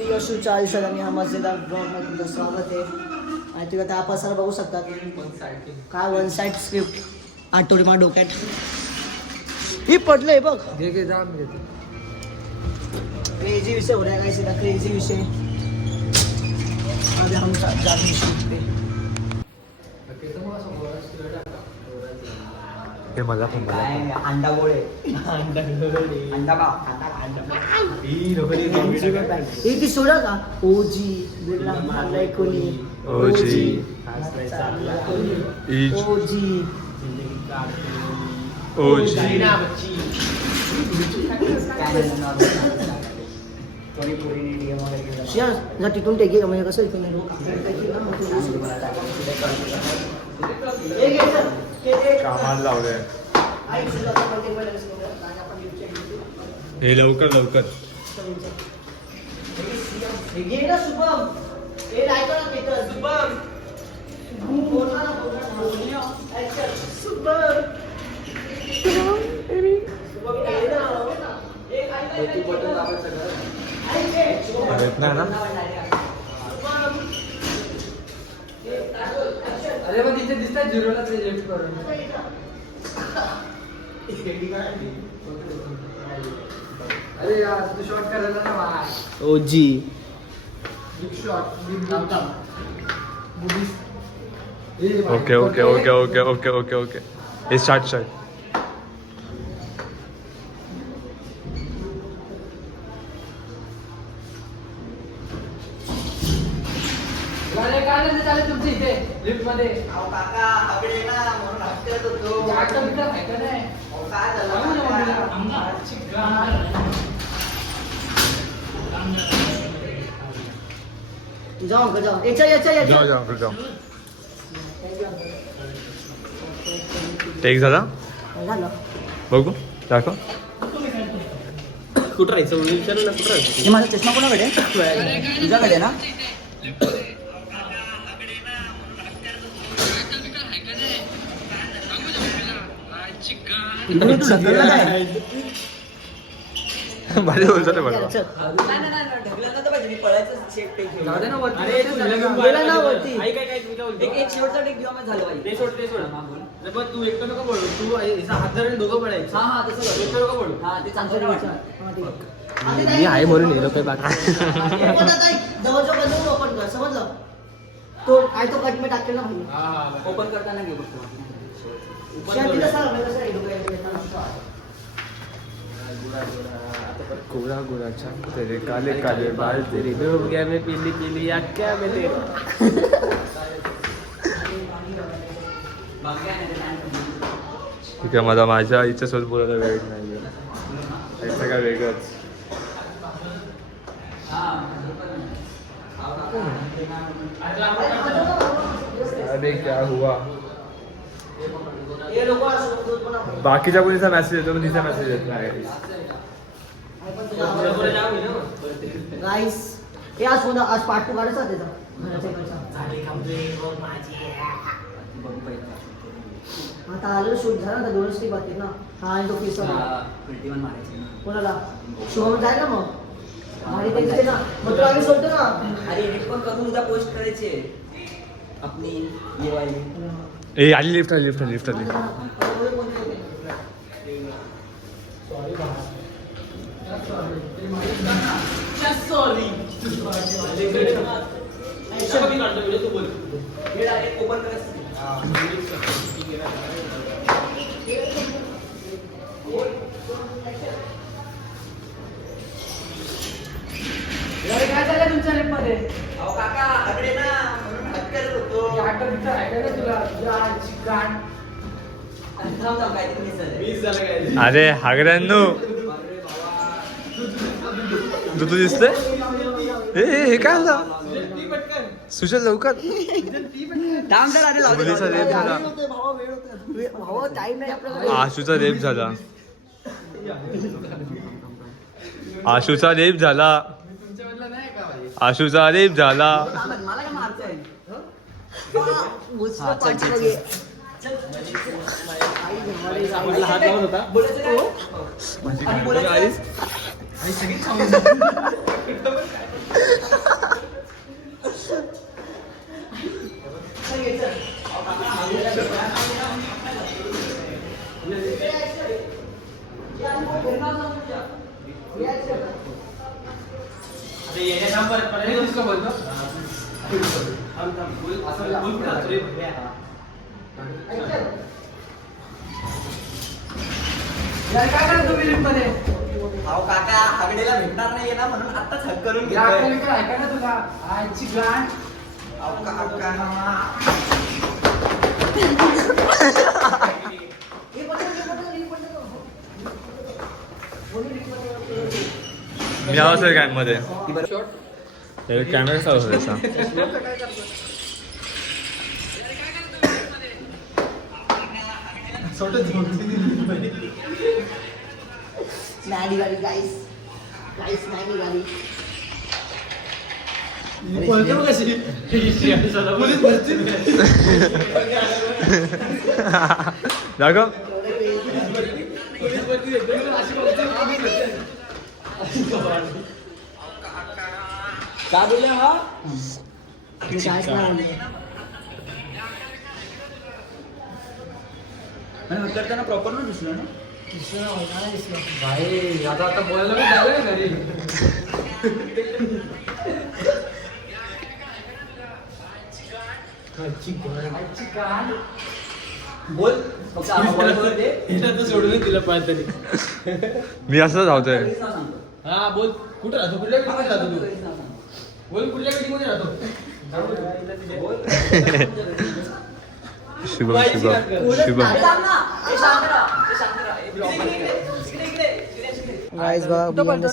Finally यशूच्या आयुष्यात आणि हा मजेदार ब्लॉगमध्ये तुमचं स्वागत आहे. आणि तुम्ही आता हा पसारा बघू शकता. काय वन साईड स्क्रिप्ट आठवडी माझ्या डोक्यात ही पडलंय बघ. क्रेजी विषय हो रहा है सीधा क्रेजी विषय. अभी हम जाते शूट पे. हे मला पण अंडा गोळे अंडा बा एक सोडा का ओजी बिर्ला मारलाय कोणी ओजी ओजी ओजी शिया तिथून टेकी म्हणजे कसं इथून कामाला लावलंय हे लवकर लवकर शुभम हे रायकर शुभम येत नाही ना. अरे मग तिथे दिसतात झिरोला ते लेफ्ट करून. अरे यार तू शॉट करायला ना भाई. ओजी big shot big okay okay okay okay okay okay okay हे स्टार्ट. काय नाही चालेल तुमच्या इथे लिफ्ट मध्ये. काका आकडे ना म्हणून हटकत होतो. जागता बिगता आहे का नाही? काय झालं जाऊ का जाऊ याच्या जाऊ जाऊ जाऊ. टेक झाला झालं बघू दाखव. कुठं राहायचं विचारू ना. कुठं राहायचं हे माझा चष्मा कोणाकडे तुझ्याकडे ना. भारी बोलतो रे बघा. तू एकटं नको बोलू. तू हात धरून दोघं पडायचं. हा तसं एकटं नको बोलू. मी आहे म्हणून येलो काही बाकी जवळजवळ बंद ओपन कर समजलं. तो काय तो कट में टाकेल ना भाई. ओपन करताना घे बघतो. गोरा गोरा चांद तेरे काले काले बाल तेरी डूबिया में पीली पीली आँखें में तेरे. ठीक आहे. मला माझ्या आईच्यासोबत बोलायला वेळ नाही आहे. याचं काय वेगळंच. अरे क्या हुआ. बाकीच्या कोणीचा मेसेज येतो पण तिचा मेसेज येत नाही. गाइस हे आज पार्ट 2 काढायचा त्याचा. आता आलं शूट झालं ना. 2 स्टेप बाकी ना. हा आणि तो केस कोणाला शुभम जाय ना मग आणि ते दिसते ना. मग तुला आम्ही सोडतो ना. अरे एडिट पण करून उद्या पोस्ट करायचे आपली ये वाली. ए आली लिफ्ट आली लिफ्ट आली लिफ्ट आली. ओपन करायचं. काय झालं तुमच्या लिफ्ट मध्ये? अहो काका आकडे ना म्हणून हात करत होतो. हात बिगता आहे का नाही तुला? चिकन थांब काहीतरी मिस झालं. अरे हागड्यांनो तू दिसते. हे काय झालं सुशल लवकर. मुलीचा रेप झाला. आशूचा रेप झाला. आशूचा रेप झाला. आशूचा रेप झाला. मला काय मारतोय. हात लावत होता. अहो काका हगडेला भेटणार नाहीये ना म्हणून आत्ताच हक करून घेतोय. अहो काका मी आवाज आहे कॅम मध्ये कॅमेरा कसा होता त्याचा नाही निघाली गाईस गाईस नाही निघाली दाखव काय बोलले हा काहीच नाही आणि हक करताना प्रॉपर न दिसलं ना. भाई आता बोलायला पण झालं ना घरी. बोल फक्त आम्हाला बोल दे. हिला तर सोडून दिलं पाहिजे तरी. मी असं धावतोय काहीच नाव सांगतो. हा बोल कुठं राहतो कुठल्या मीटिंग मध्ये राहतो तू काहीच नाव सांगतो. बोल कुठल्या मीटिंग मध्ये राहतो शुभम शुभम शुभम अरे थांब ना. ए, शांत राहा. ए, शांत राहा. ए, block मध्ये इकडे, इकडे, इकडे, इकडे, इकडे. गाईस बघा कुठं बोलतो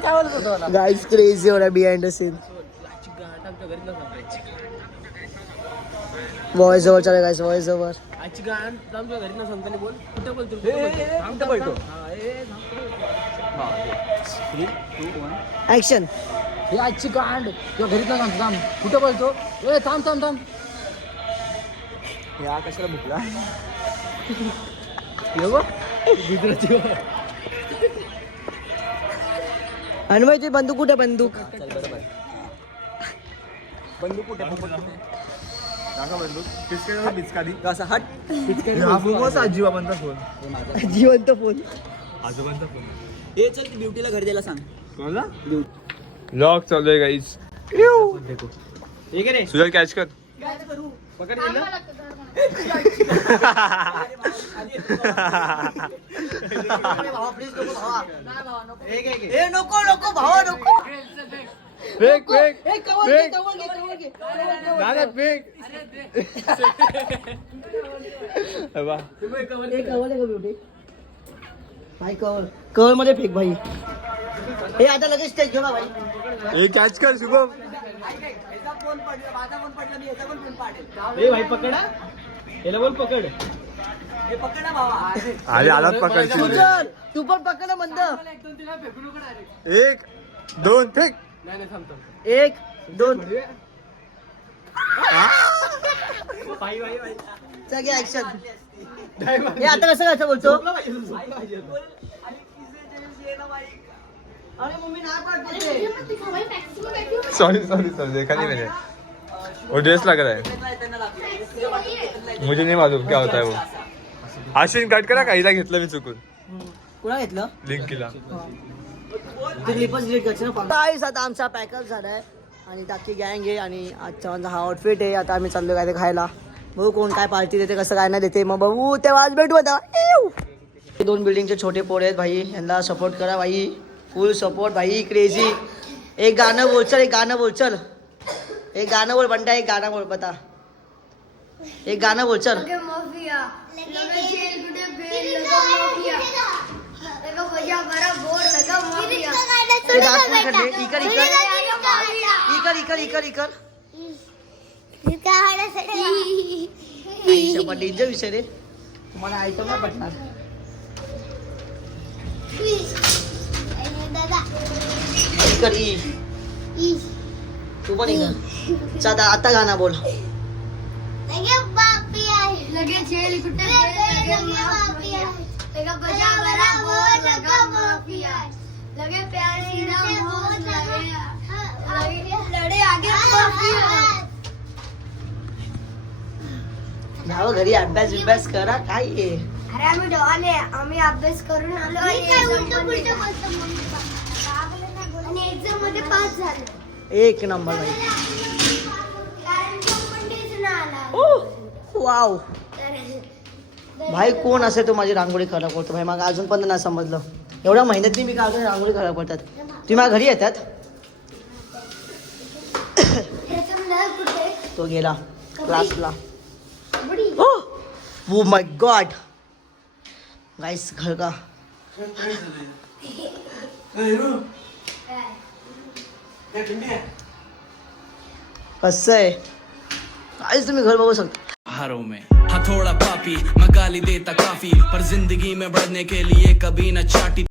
काय बोलत होतो मला गाईस क्रेझी हो रहा बिहाइंड द सीन आमच्या घरी न सांगतो वॉइस ओव्हर चालेल गाईस वॉइस ओव्हर आजची गाण आमच्या घरी न सांगताना बोल कुठं बोलतो कुठं बोलतो? ऍक्शन हे आजची गांड किंवा घरीत ना सांगतो थांब कुठं बोलतो ए थांब थांब थांब या कशाला भुकला गुजराती आणि मग ते बंदूक कुठे बंदूक चल बरोबर बंदूक कुठे असं हट जिवंत फोन हे चल ती ब्युटीला घरी द्यायला सांग. ब्लॉग चालू आहे गाईज ठीक आहे रे सुजल कॅच कर पकड दिलं ए नको नको भावा नको फेक फेक ए कवर घे कवर घे कवर घे दादा फेक बा ए कवर आहे का ब्युटी भाई कवर कवर मध्ये फेक भाई हे आता लगेच स्टेज घेऊ ना भाई ए कॅच कर शुभम फोन पडला माझा फोन पडला मी याचा पण फोन पाडेल. ए भाई पकडा याला बोल पकड हे पकड ना भावा. अरे आलात पकडची सुजल तू पण पकड ना मंद 1 2 फेक नाही नाही थांबतो 1 2 भाई भाई भाई सगळे ऍक्शन हे आता कसं कसं बोलतो अरे मम्मी नाही पाठवते सॉरी सॉरी सॉरी देखा नहीं मैंने वो ड्रेस लग रहा है मुझे नहीं मालूम क्या होता है वो आशिन कट करा काहीला घेतलं मी चुकून कुणा घेतलं लिंक केला ते क्लिपच डिलीट करते ना गाईस आता आमचा पॅकअप झालाय आणि टाकी गँग आहे आणि आजचा माझा हा आउटफिट आहे आता आम्ही चाललो काय ते खायला बघू कोण काय पार्टी देते कसं काय नाही देते मग बघू तेव्हा आज भेटू आता 2 बिल्डिंगचे छोटे पोर आहेत भाई यांना सपोर्ट करा भाई फुल सपोर्ट भाई क्रेजी एक गाणं बोल चल एक गाणं बोल चल एक गाणं बोल बंटा एक गाणं बोल बता एक गाणं बोल चल डेंजर विषय रे तुम्हाला आयटम नाही पटणार इकर ई तू पण इकर चादा आता गाणं बोल घरी अभ्यास करा काय आहे अरे आम्ही डॉले आम्ही अभ्यास करून आलो आणि एक्झाम मध्ये पास झालो. एक नंबर भाई. कारण तो पण तेच ना आला. वाव तर भाई कोण असेल तो माझी रांगोळी खराब करतो भाई. मग अजून पण नाही समजलं एवढ्या मेहनतीने मी काढतो रांगोळी खराब करतात. तुम्ही माझ्या घरी येतात. प्रथम नळ कुठे तो गेला क्लासला. कबड्डी. ओ माय गॉड गाईस घर का कसं आहे गाईस तुम्ही घर बघू शकता. हारों में हथौड़ा पापी मैं गाली देता काफी पर जिंदगी में बढ़ने के लिए कभी न चाटी